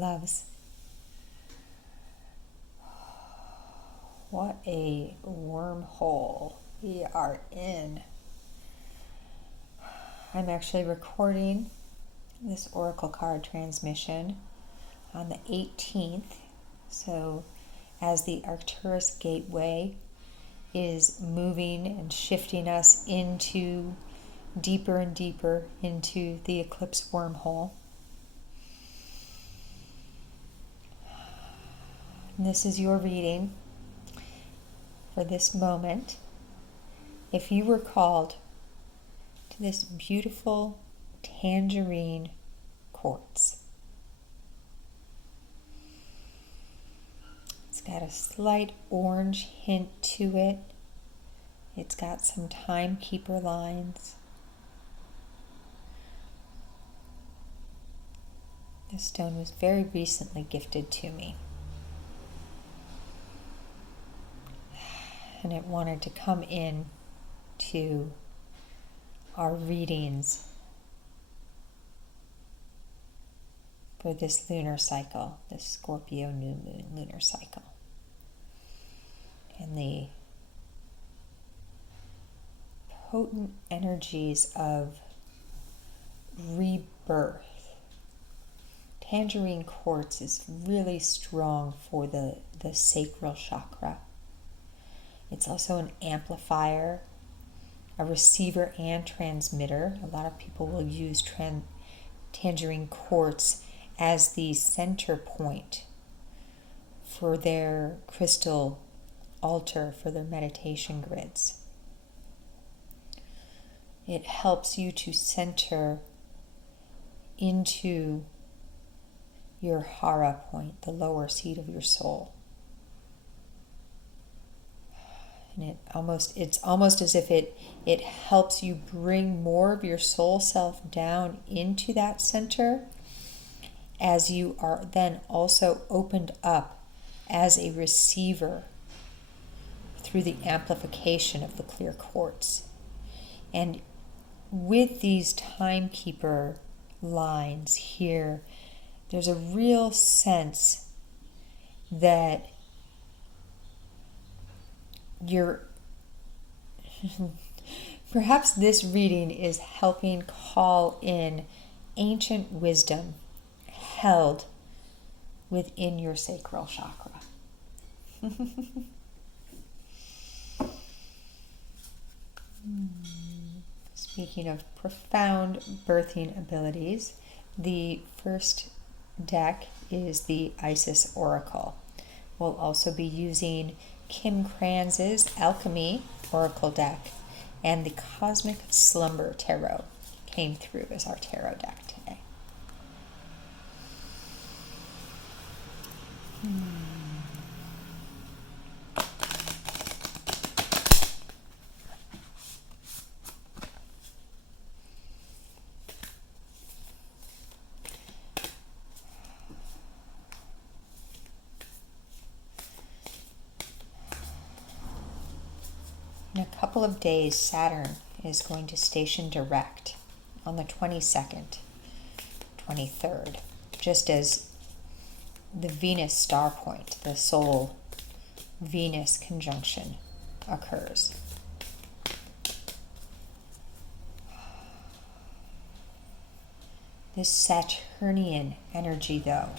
loves. What a wormhole we are in. I'm actually recording this Oracle card transmission on the 18th. So as the Arcturus gateway is moving and shifting us into deeper and deeper into the eclipse wormhole. And this is your reading for this moment. If you were called to this beautiful tangerine quartz, it's got a slight orange hint to it. It's got some timekeeper lines. This stone was very recently gifted to me. And it wanted to come in to our readings for this lunar cycle, this Scorpio new moon lunar cycle. And the potent energies of rebirth. Tangerine quartz is really strong for the sacral chakra. It's also an amplifier, a receiver and transmitter. A lot of people will use tangerine quartz as the center point for their crystal altar, for their meditation grids. It helps you to center into your hara point, the lower seat of your soul. And it's almost as if it helps you bring more of your soul self down into that center, as you are then also opened up as a receiver through the amplification of the clear quartz. And with these timekeeper lines here, there's a real sense that perhaps this reading is helping call in ancient wisdom held within your sacral chakra. Speaking of profound birthing abilities, the first deck is the Isis Oracle. We'll also be using Kim Kranz's Alchemy Oracle deck, and the Cosmic Slumber Tarot came through as our tarot deck today. In a couple of days, Saturn is going to station direct on the 22nd, 23rd, just as the Venus star point, the Sol Venus conjunction, occurs. This Saturnian energy, though,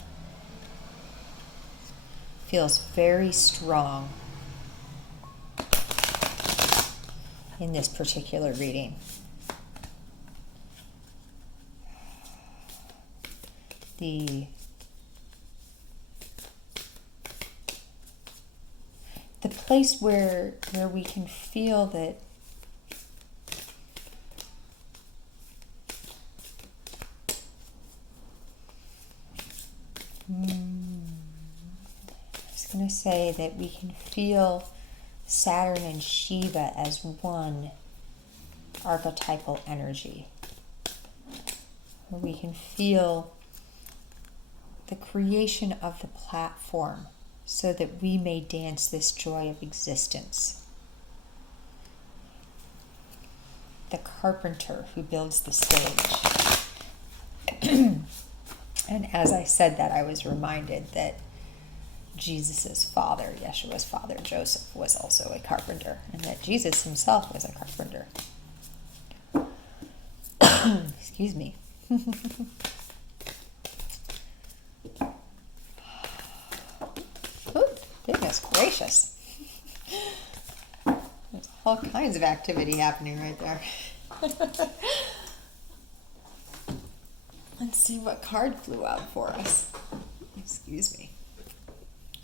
feels very strong in this particular reading. The place where we can feel that I was going to say that we can feel Saturn and Shiva as one archetypal energy. We can feel the creation of the platform so that we may dance this joy of existence. The carpenter who builds the stage. And as I said that, I was reminded that Jesus' father, Yeshua's father, Joseph, was also a carpenter, and that Jesus himself was a carpenter. Excuse me. Oh, goodness gracious. There's all kinds of activity happening right there. Let's see what card flew out for us. Excuse me.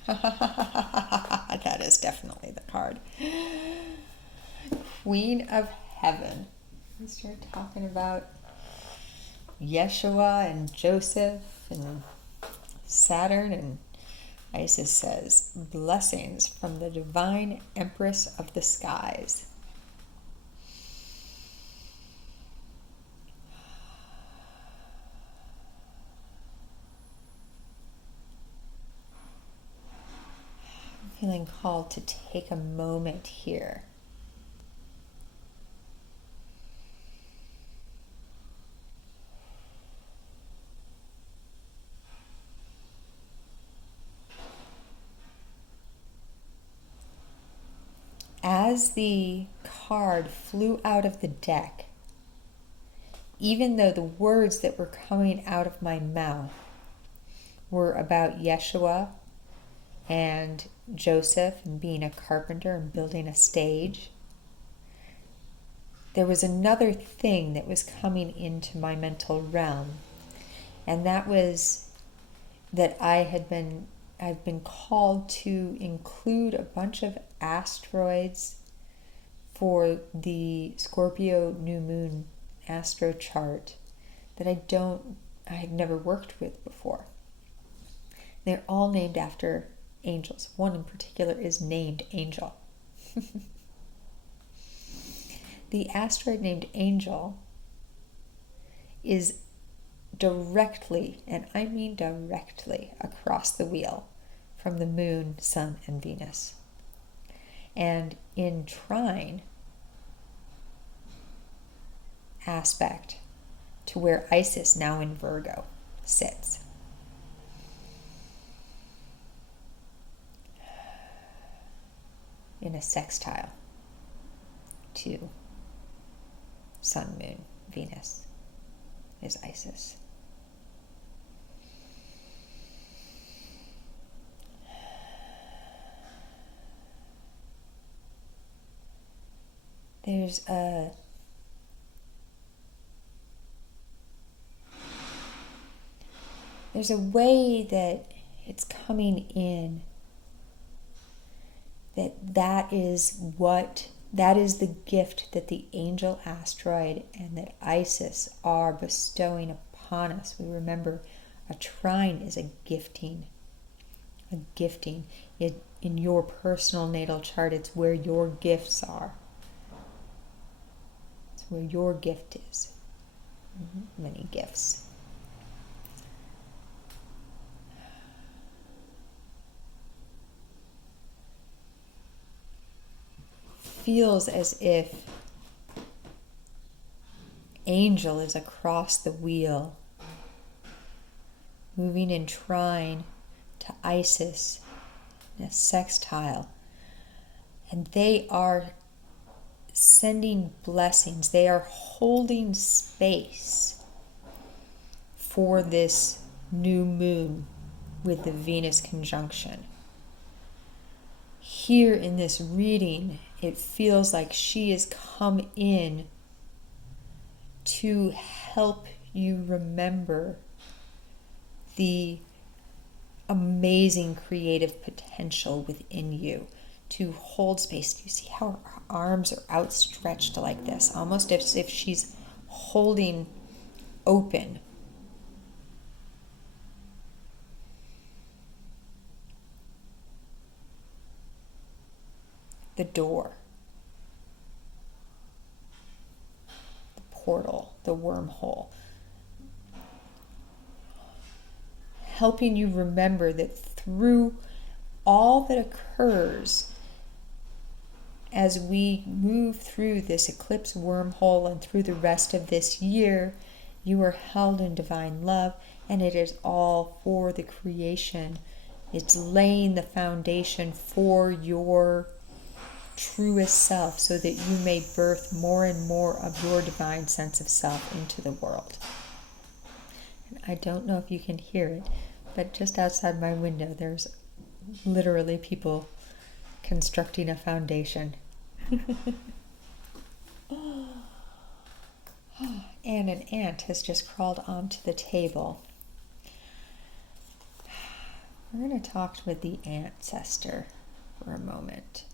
That is definitely the card. Queen of Heaven. We start talking about Yeshua and Joseph and Saturn, and Isis says, blessings from the divine Empress of the skies. I'm feeling called to take a moment here as the card flew out of the deck. Even though the words that were coming out of my mouth were about Yeshua and Joseph and being a carpenter and building a stage, there was another thing that was coming into my mental realm, and that was that I've been called to include a bunch of asteroids for the Scorpio new moon astro chart that I've never worked with before. They're all named after angels. One in particular is named Angel. The asteroid named Angel is directly, and I mean directly, across the wheel from the moon, sun, and Venus. And in trine aspect to where Isis, now in Virgo, sits. In a sextile to sun, moon, Venus is Isis. There's a way that it's coming in that is the gift that the angel asteroid and that Isis are bestowing upon us. We remember a trine is a gifting. In your personal natal chart, it's where your gifts are. It's where your gift is. Many gifts. Feels as if Angel is across the wheel, moving in trine to Isis in a sextile, and they are sending blessings. They are holding space for this new moon with the Venus conjunction. Here in this reading, it feels like she has come in to help you remember the amazing creative potential within you, to hold space. Do you see how her arms are outstretched like this? Almost as if she's holding open the door, the portal, the wormhole, helping you remember that through all that occurs as we move through this eclipse wormhole and through the rest of this year You are held in divine love, and it is all for the creation. It's laying the foundation for your truest self so that you may birth more and more of your divine sense of self into the world. And I don't know if you can hear it, but just outside my window there's literally people constructing a foundation. And an ant has just crawled onto the table. We're going to talk with the ancestor for a moment.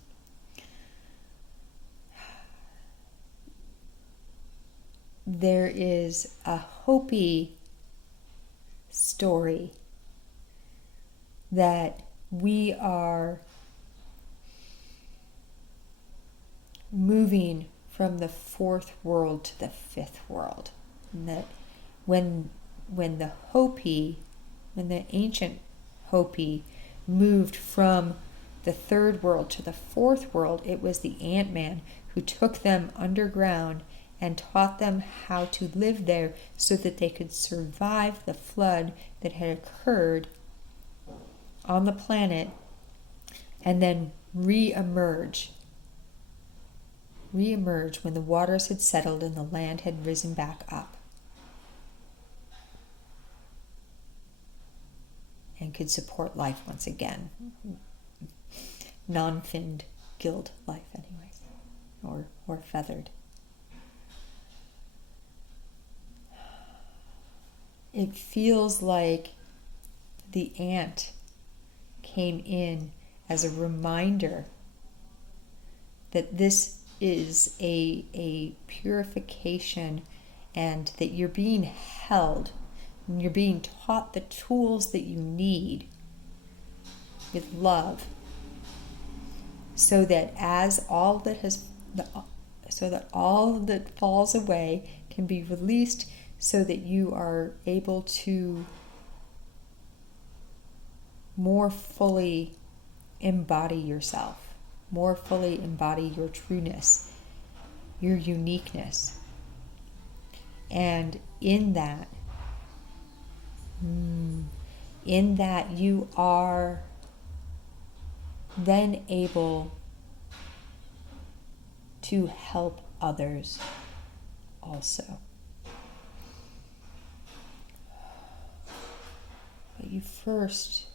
There is a Hopi story that we are moving from the fourth world to the fifth world. And that when the ancient Hopi moved from the third world to the fourth world, it was the Ant-Man who took them underground and taught them how to live there so that they could survive the flood that had occurred on the planet and then re-emerge when the waters had settled and the land had risen back up and could support life once again. Non-finned gilled life anyways, or feathered. It feels like the ant came in as a reminder that this is a purification and that you're being held and you're being taught the tools that you need with love so that all that falls away can be released so that you are able to more fully embody yourself, more fully embody your trueness, your uniqueness. And in that you are then able to help others also. But you first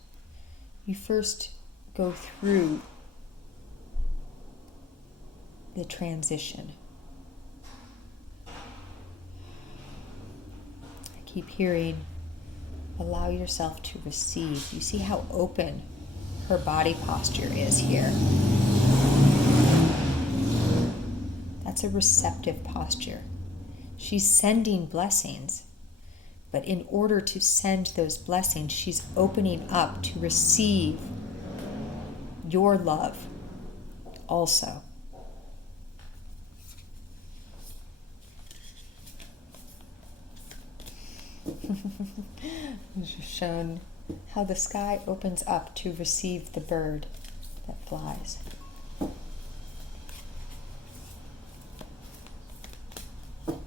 go through the transition. I keep hearing, allow yourself to receive. You see how open her body posture is here. That's a receptive posture. She's sending blessings, but in order to send those blessings, she's opening up to receive your love also. It's shown how the sky opens up to receive the bird that flies. Let's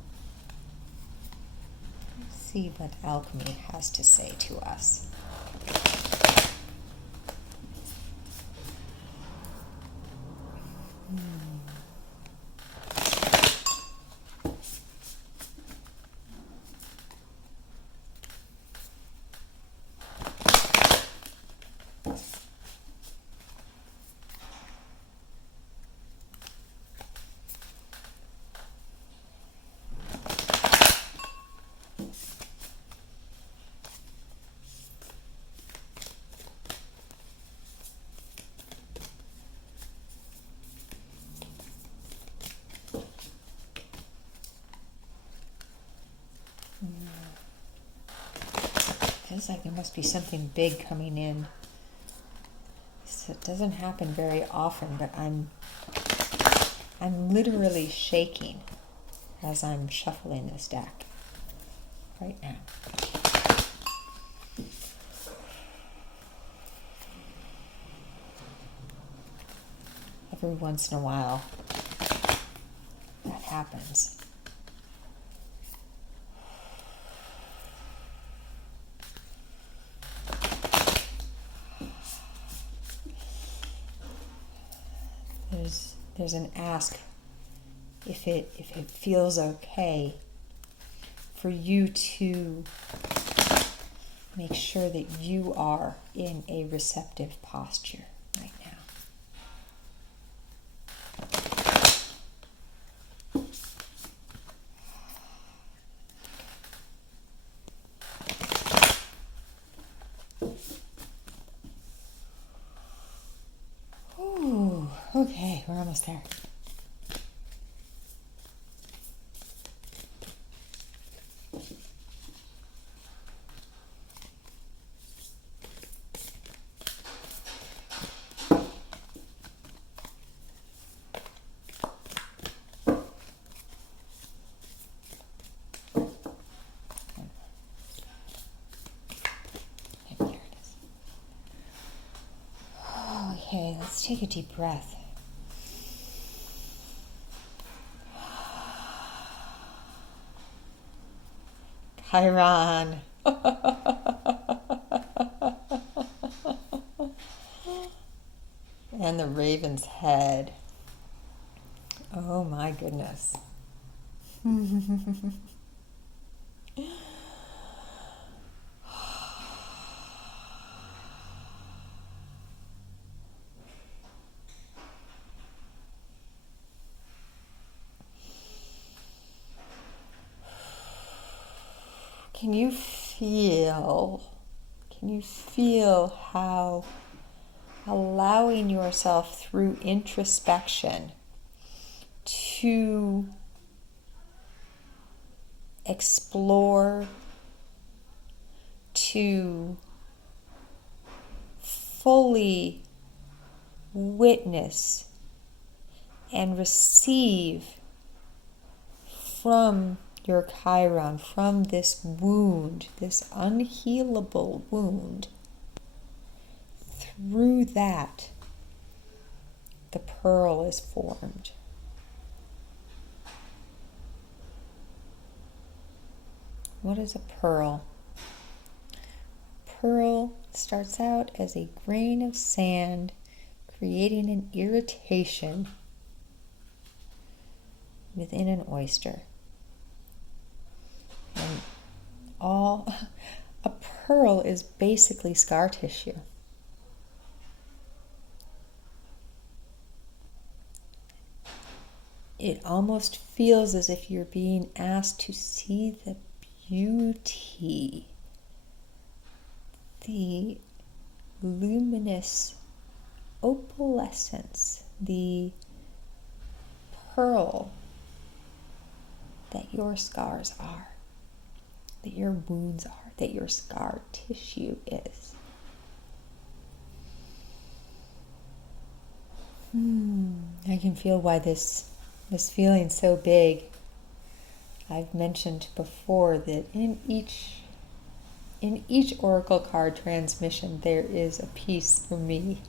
see what alchemy has to say to us. Feels like there must be something big coming in. So it doesn't happen very often, but I'm literally shaking as I'm shuffling this deck right now. Every once in a while, that happens. there's an ask if it feels okay for you to make sure that you are in a receptive posture right now. Ooh, okay, we're almost there. Okay, let's take a deep breath. Chiron. And the raven's head. Oh my goodness. Can you feel how allowing yourself through introspection to explore, to fully witness and receive from your Chiron, from this wound, this unhealable wound, through that, the pearl is formed. What is a pearl? Pearl starts out as a grain of sand, creating an irritation within an oyster. And a pearl is basically scar tissue. It almost feels as if you're being asked to see the beauty, the luminous opalescence, the pearl that your scars are, that your wounds are, that your scar tissue is. I can feel why this feeling's so big. I've mentioned before that in each oracle card transmission there is a piece for me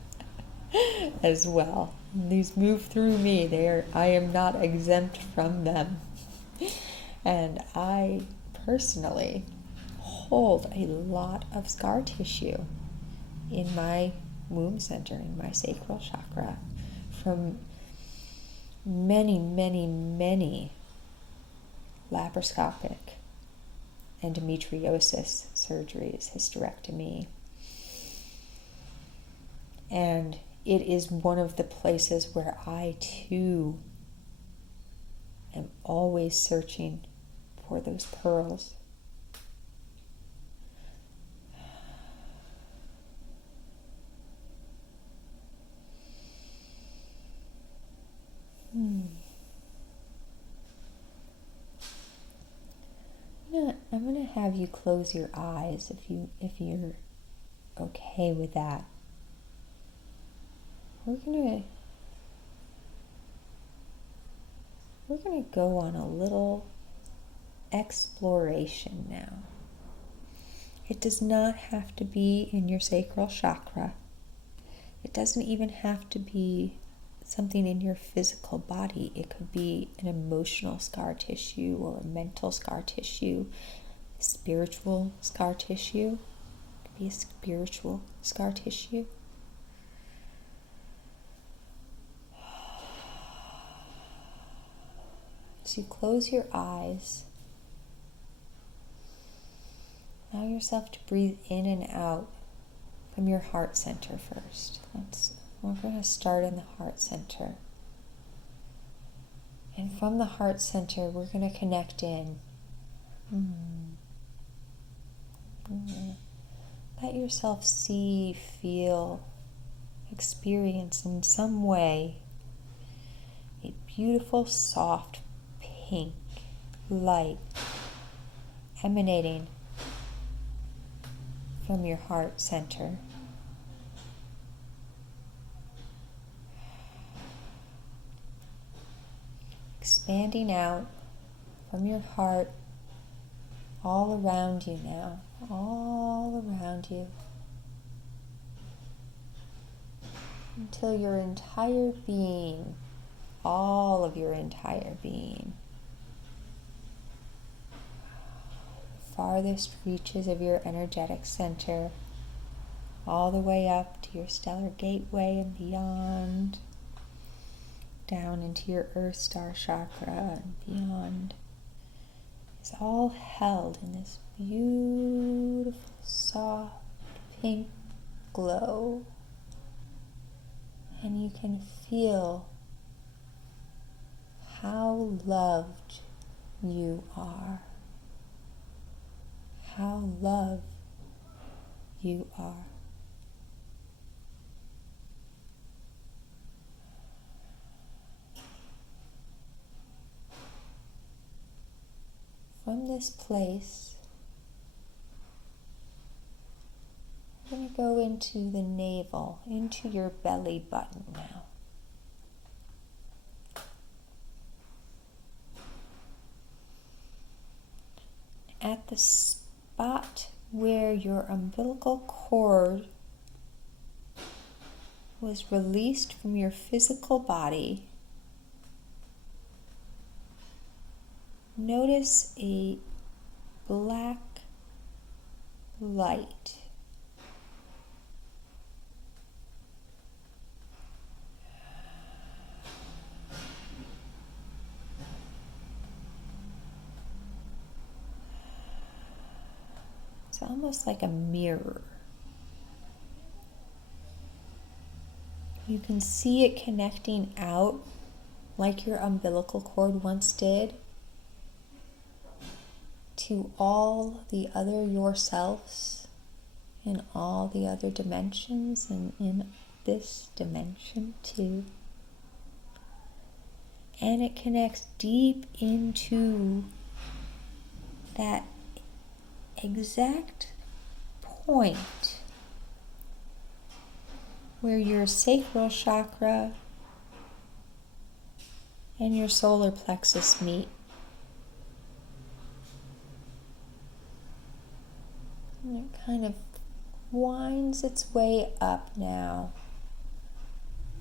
as well. These move through me. I am not exempt from them. And I personally hold a lot of scar tissue in my womb center, in my sacral chakra, from many, many, many laparoscopic endometriosis surgeries, hysterectomy. And it is one of the places where I too am always searching for those pearls. I'm gonna have you close your eyes if you're okay with that. We're gonna go on a little exploration now. It does not have to be in your sacral chakra. It doesn't even have to be something in your physical body. It could be an emotional scar tissue or a mental scar tissue, spiritual scar tissue. It could be a spiritual scar tissue. as you close your eyes, allow yourself to breathe in and out from your heart center first. We're going to start in the heart center. And from the heart center, we're going to connect in. Let yourself see, feel, experience in some way a beautiful, soft, pink light emanating from your heart center. Expanding out from your heart all around you now, all around you, until your entire being, all of your entire being, farthest reaches of your energetic center, all the way up to your stellar gateway and beyond, down into your earth star chakra and beyond, is all held in this beautiful, soft, pink glow. And you can feel how loved you are. How loved you are. From this place, we're going to go into the navel, into your belly button now. At the spot where your umbilical cord was released from your physical body, notice a black light. It's almost like a mirror. You can see it connecting out like your umbilical cord once did to all the other yourselves in all the other dimensions and in this dimension too. And it connects deep into that exact point where your sacral chakra and your solar plexus meet. And it kind of winds its way up now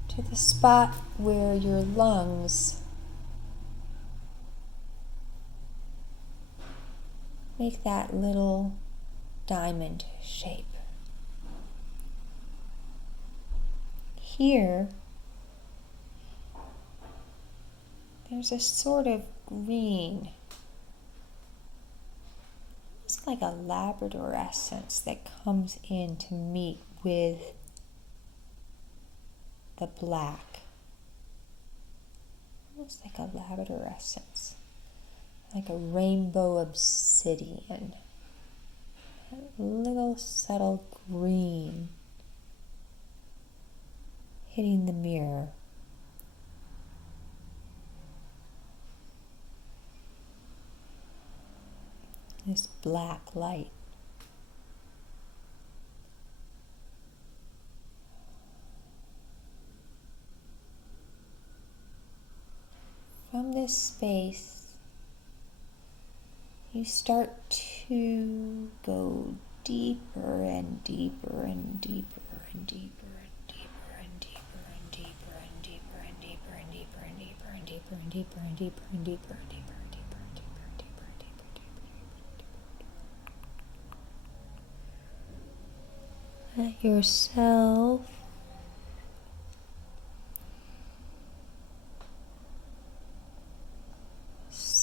to the spot where your lungs make that little diamond shape. Here, there's a sort of green, it's like a Labrador essence that comes in to meet with the black. Almost like a Labrador essence, like a rainbow obsidian, a little subtle green hitting the mirror. This black light. From this space, you start to go deeper and deeper and deeper and deeper and deeper and deeper and deeper and deeper and deeper and deeper and deeper and deeper and deeper and deeper and deeper and deeper. Let yourself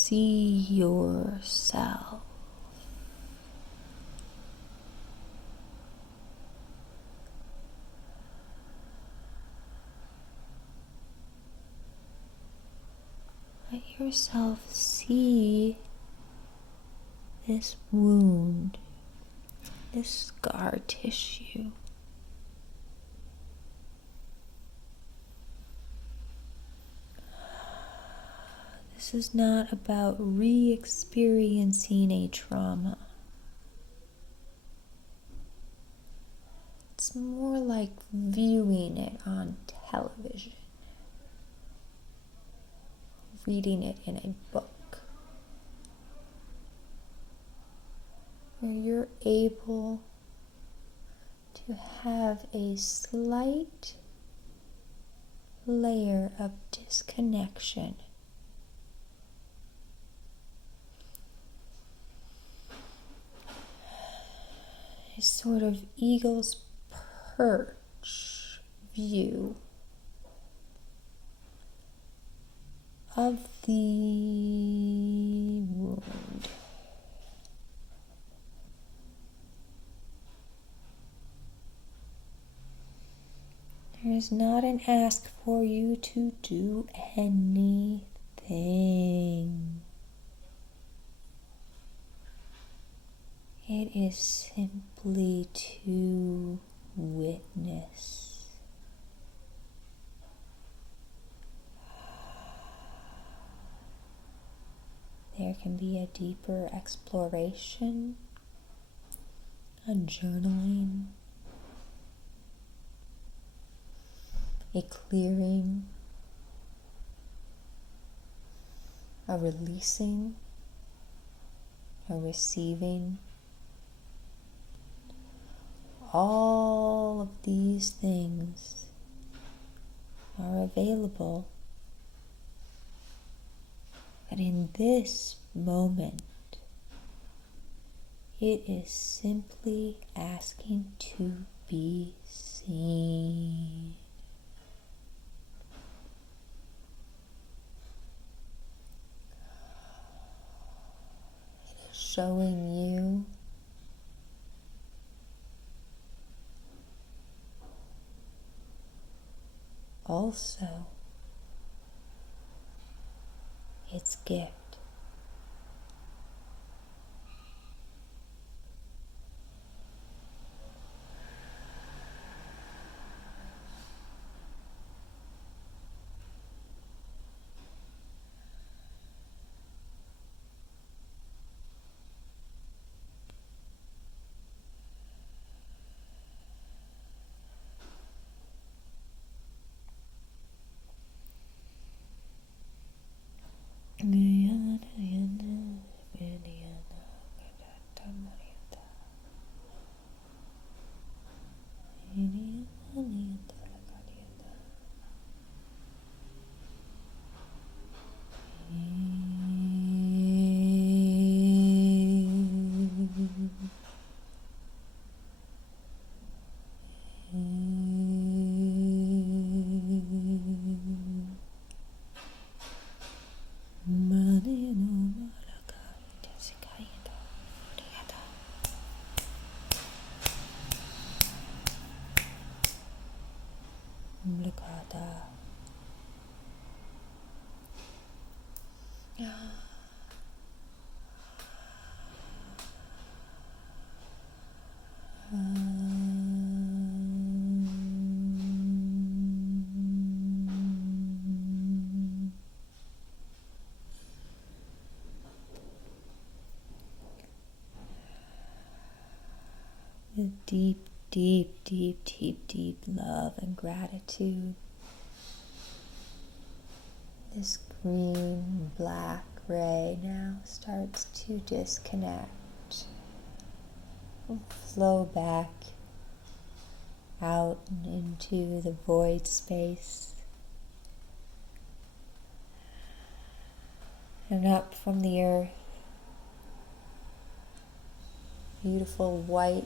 see yourself. Let yourself see this wound, this scar tissue. This is not about re-experiencing a trauma. It's more like viewing it on television, reading it in a book, where you're able to have a slight layer of disconnection. A sort of eagle's perch view of the wound. There is not an ask for you to do anything. It is simply to witness. There can be a deeper exploration, a journaling, a clearing, a releasing, a receiving. All of these things are available. But in this moment, it is simply asking to be seen. It is showing you also its gift. With deep, deep, deep, deep, deep love and gratitude, this green, black ray now starts to disconnect, flow back out into the void space, and up from the earth. Beautiful white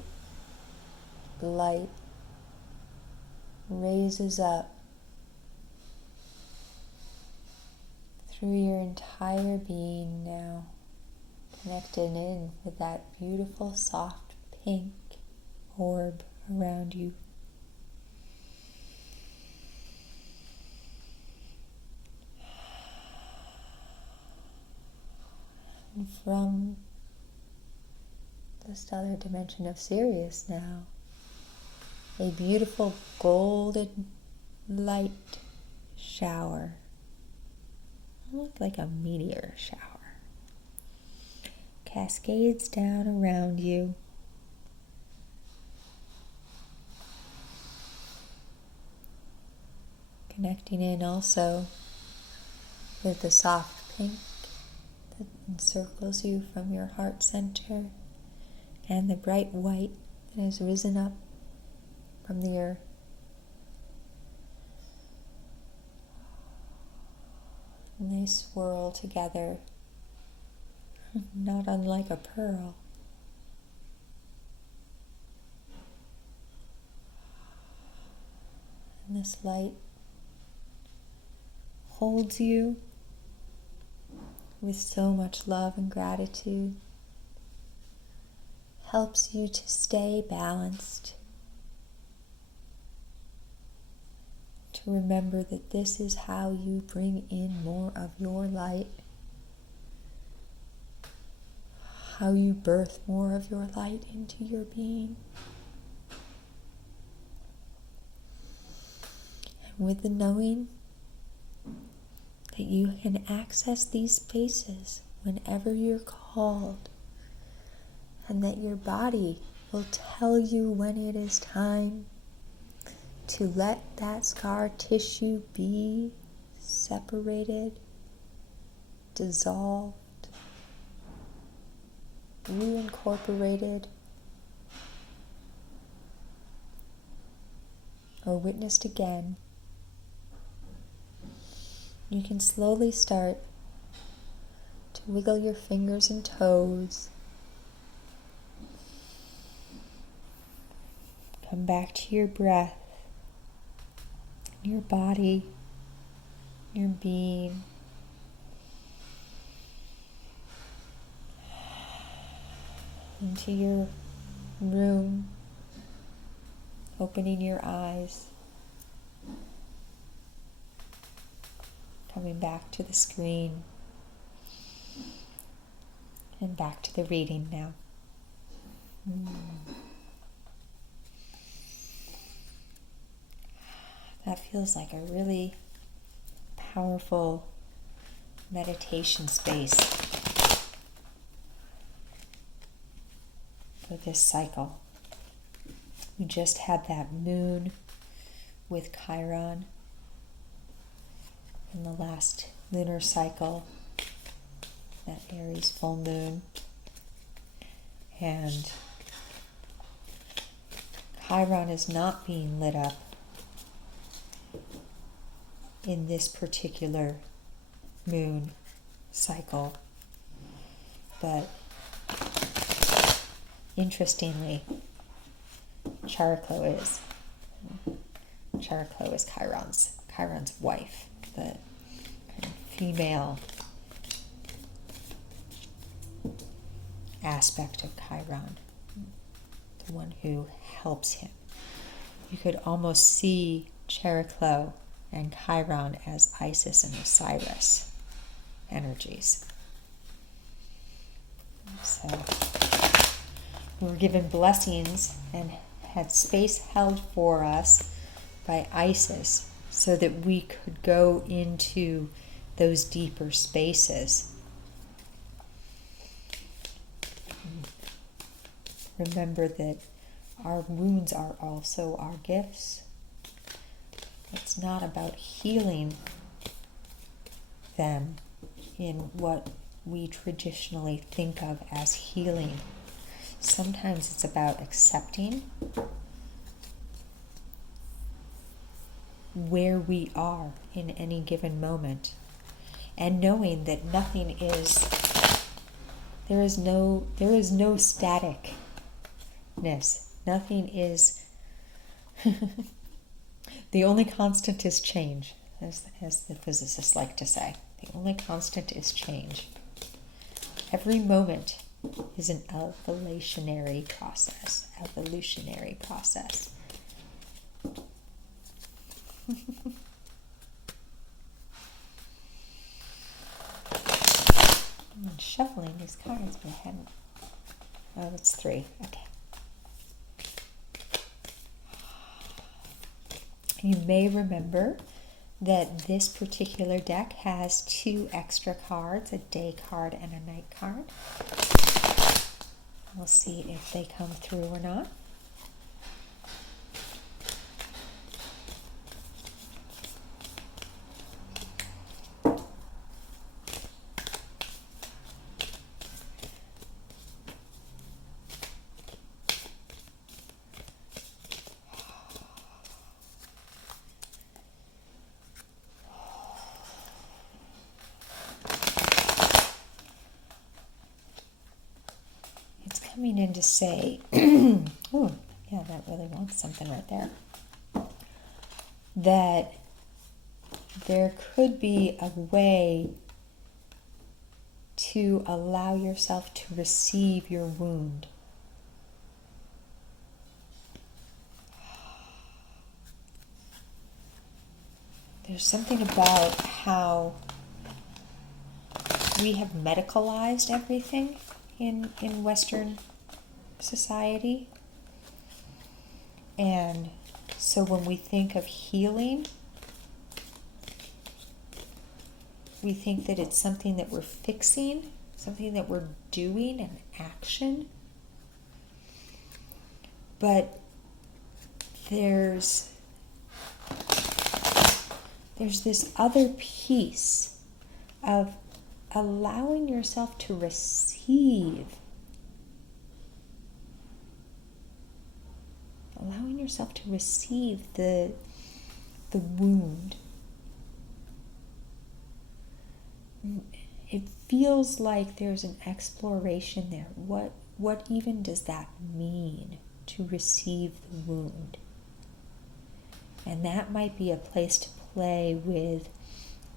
light raises up through your entire being now, connected in with that beautiful soft pink orb around you. And from this other dimension of Sirius now, a beautiful golden light shower, almost like a meteor shower, cascades down around you. Connecting in also with the soft pink that encircles you from your heart center, and the bright white that has risen up from the earth. And they swirl together, not unlike a pearl. And this light holds you with so much love and gratitude, helps you to stay balanced, to remember that this is how you bring in more of your light, how you birth more of your light into your being. And with the knowing that you can access these spaces whenever you're called, and that your body will tell you when it is time to let that scar tissue be separated, dissolved, reincorporated, or witnessed again. You can slowly start to wiggle your fingers and toes. Come back to your breath, your body, your being. Into your room, opening your eyes. Coming back to the screen and back to the reading now. That feels like a really powerful meditation space for this cycle. We just had that moon with Chiron in the last lunar cycle, that Aries full moon. And Chiron is not being lit up in this particular moon cycle, but interestingly, Chariklo is. Chariklo is Chiron's wife, the kind of female aspect of Chiron, the one who helps him. You could almost see Chariklo and Chiron as Isis and Osiris energies. So we were given blessings and had space held for us by Isis so that we could go into those deeper spaces. Remember that our wounds are also our gifts. It's not about healing them in what we traditionally think of as healing. Sometimes it's about accepting where we are in any given moment and knowing that nothing is, there is no staticness. Nothing is, the only constant is change, as the physicists like to say. The only constant is change. Every moment is an evolutionary process. Evolutionary process. I'm shuffling these cards, but I hadn't. Oh, it's 3. Okay. You may remember that this particular deck has 2 extra cards, a day card and a night card. We'll see if they come through or not. Coming in to say, oh, yeah, that really wants something right there. That there could be a way to allow yourself to receive your wound. There's something about how we have medicalized everything in Western society. And so when we think of healing, we think that it's something that we're fixing, something that we're doing, an action. But there's this other piece of allowing yourself to receive. Allowing yourself to receive the wound. It feels like there's an exploration there. What even does that mean, to receive the wound? And that might be a place to play with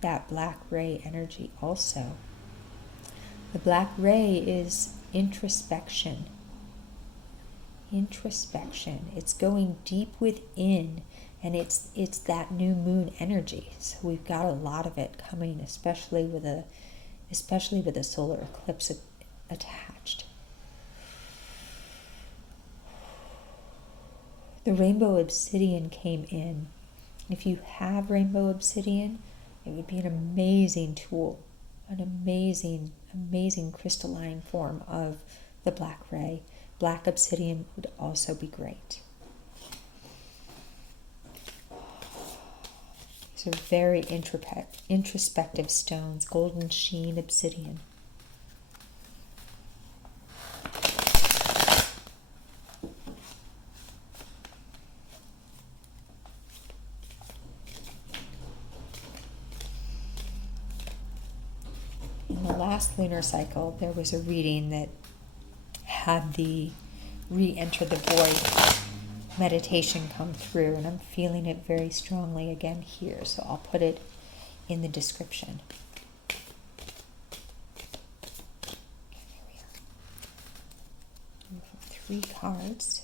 that black ray energy also. The black ray is introspection. Introspection. It's going deep within, and it's that new moon energy. So we've got a lot of it coming, especially with a solar eclipse attached. The rainbow obsidian came in. If you have rainbow obsidian, it would be an amazing tool, an amazing, amazing crystalline form of the black ray. Black obsidian would also be great. These are very introspective stones, golden sheen obsidian. In the last lunar cycle, there was a reading that had the re-enter the void meditation come through, and I'm feeling it very strongly again here, so I'll put it in the description. We have 3 cards.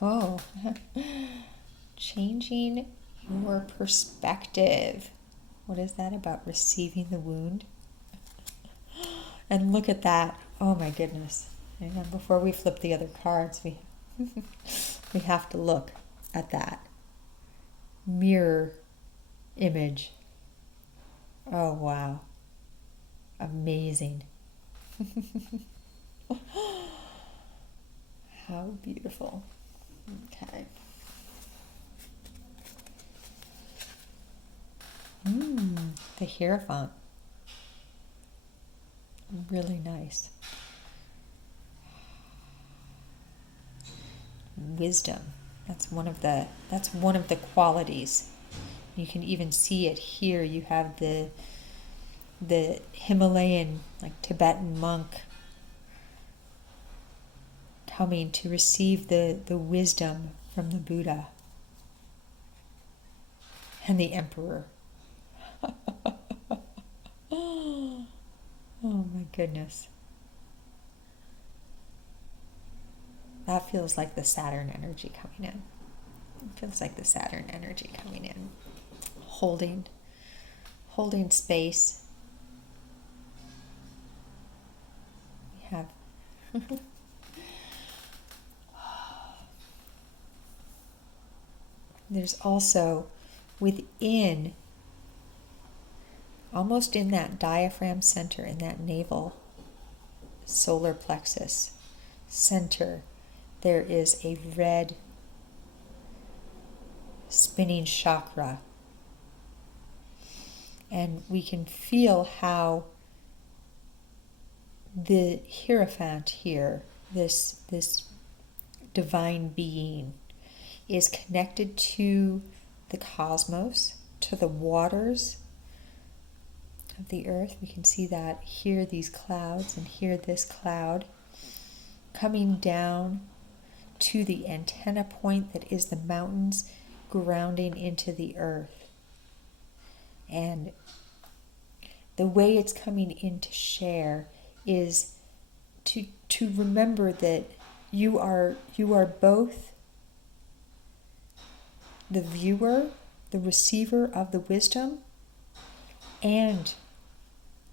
Oh, changing your perspective. What is that about receiving the wound? And look at that. Oh my goodness. And before we flip the other cards, we have to look at that mirror image. Oh wow. Amazing. How beautiful. Okay. The Hierophant. Really nice. Wisdom. That's one of the qualities. You can even see it here. You have the Himalayan, like Tibetan monk coming to receive the wisdom from the Buddha and the emperor. my goodness. That feels like the Saturn energy coming in. It feels like the Saturn energy coming in. Holding space. We have there's also within, almost in that diaphragm center, in that navel solar plexus center, there is a red spinning chakra. And we can feel how the Hierophant here, this divine being, is connected to the cosmos, to the waters of the earth. We can see that here, these clouds, and here this cloud coming down to the antenna point that is the mountains, grounding into the earth. And the way it's coming in to share is to remember that you are both the viewer, the receiver of the wisdom, and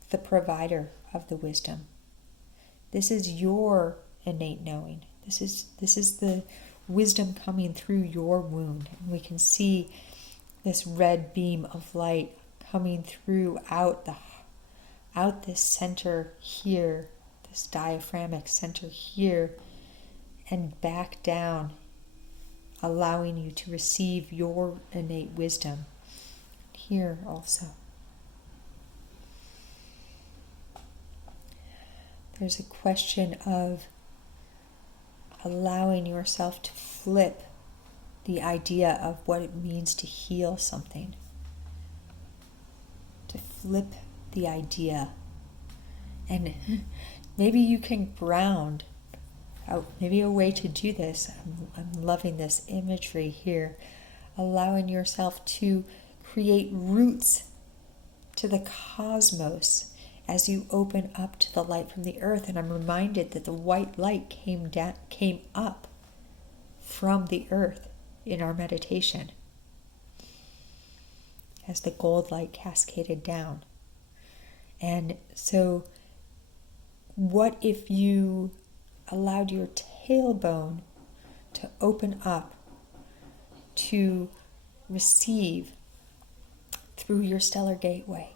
the provider of the wisdom. This is your innate knowing. This is the wisdom coming through your wound. And we can see this red beam of light coming through out this center here, this diaphragmic center here, and back down, allowing you to receive your innate wisdom here also. There's a question of allowing yourself to flip the idea of what it means to heal something. To flip the idea. And maybe you can ground. Maybe a way to do this, I'm loving this imagery here, allowing yourself to create roots to the cosmos as you open up to the light from the earth. And I'm reminded that the white light came up from the earth in our meditation as the gold light cascaded down. And so what if you allowed your tailbone to open up to receive through your stellar gateway,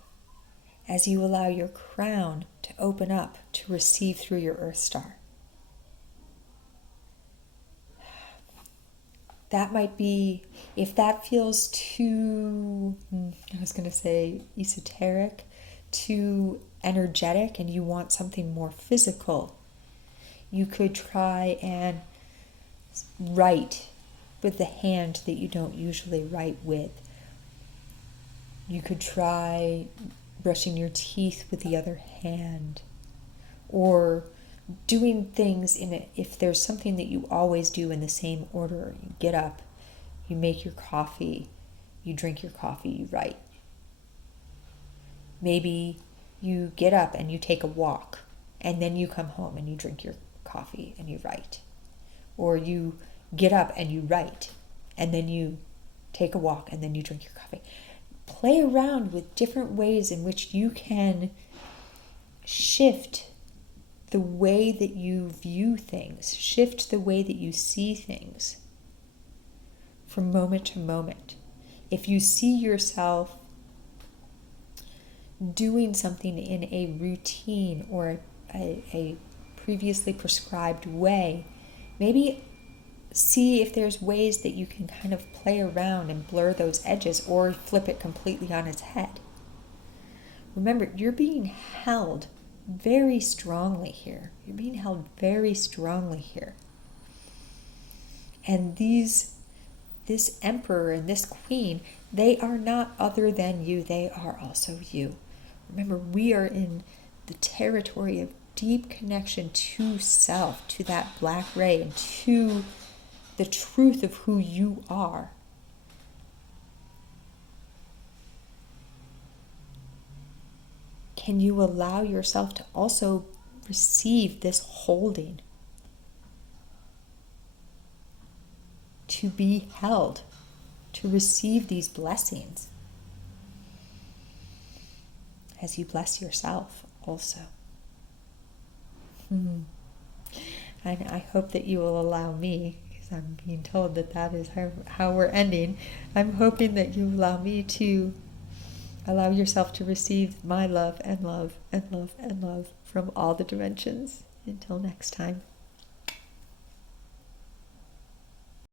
as you allow your crown to open up to receive through your earth star? That might be, if that feels too, I was going to say esoteric, too energetic, and you want something more physical, you could try and write with the hand that you don't usually write with. You could try brushing your teeth with the other hand, or doing things if there's something that you always do in the same order. You get up, you make your coffee, you drink your coffee, you write. Maybe you get up and you take a walk, and then you come home and you drink your coffee and you write. Or you get up and you write, and then you take a walk and then you drink your coffee. Play around with different ways in which you can shift the way that you view things, shift the way that you see things from moment to moment. If you see yourself doing something in a routine or a previously prescribed way, maybe see if there's ways that you can kind of play around and blur those edges or flip it completely on its head. Remember, you're being held very strongly here. You're being held very strongly here. And this emperor and this queen, they are not other than you. They are also you. Remember, we are in the territory of deep connection to self, to that black ray, and to the truth of who you are. can you allow yourself to also receive this holding? To be held, to receive these blessings as you bless yourself also. And I hope that you will allow me, because I'm being told that that is how we're ending. I'm hoping that you allow me to allow yourself to receive my love and love and love and love from all the dimensions. Until next time.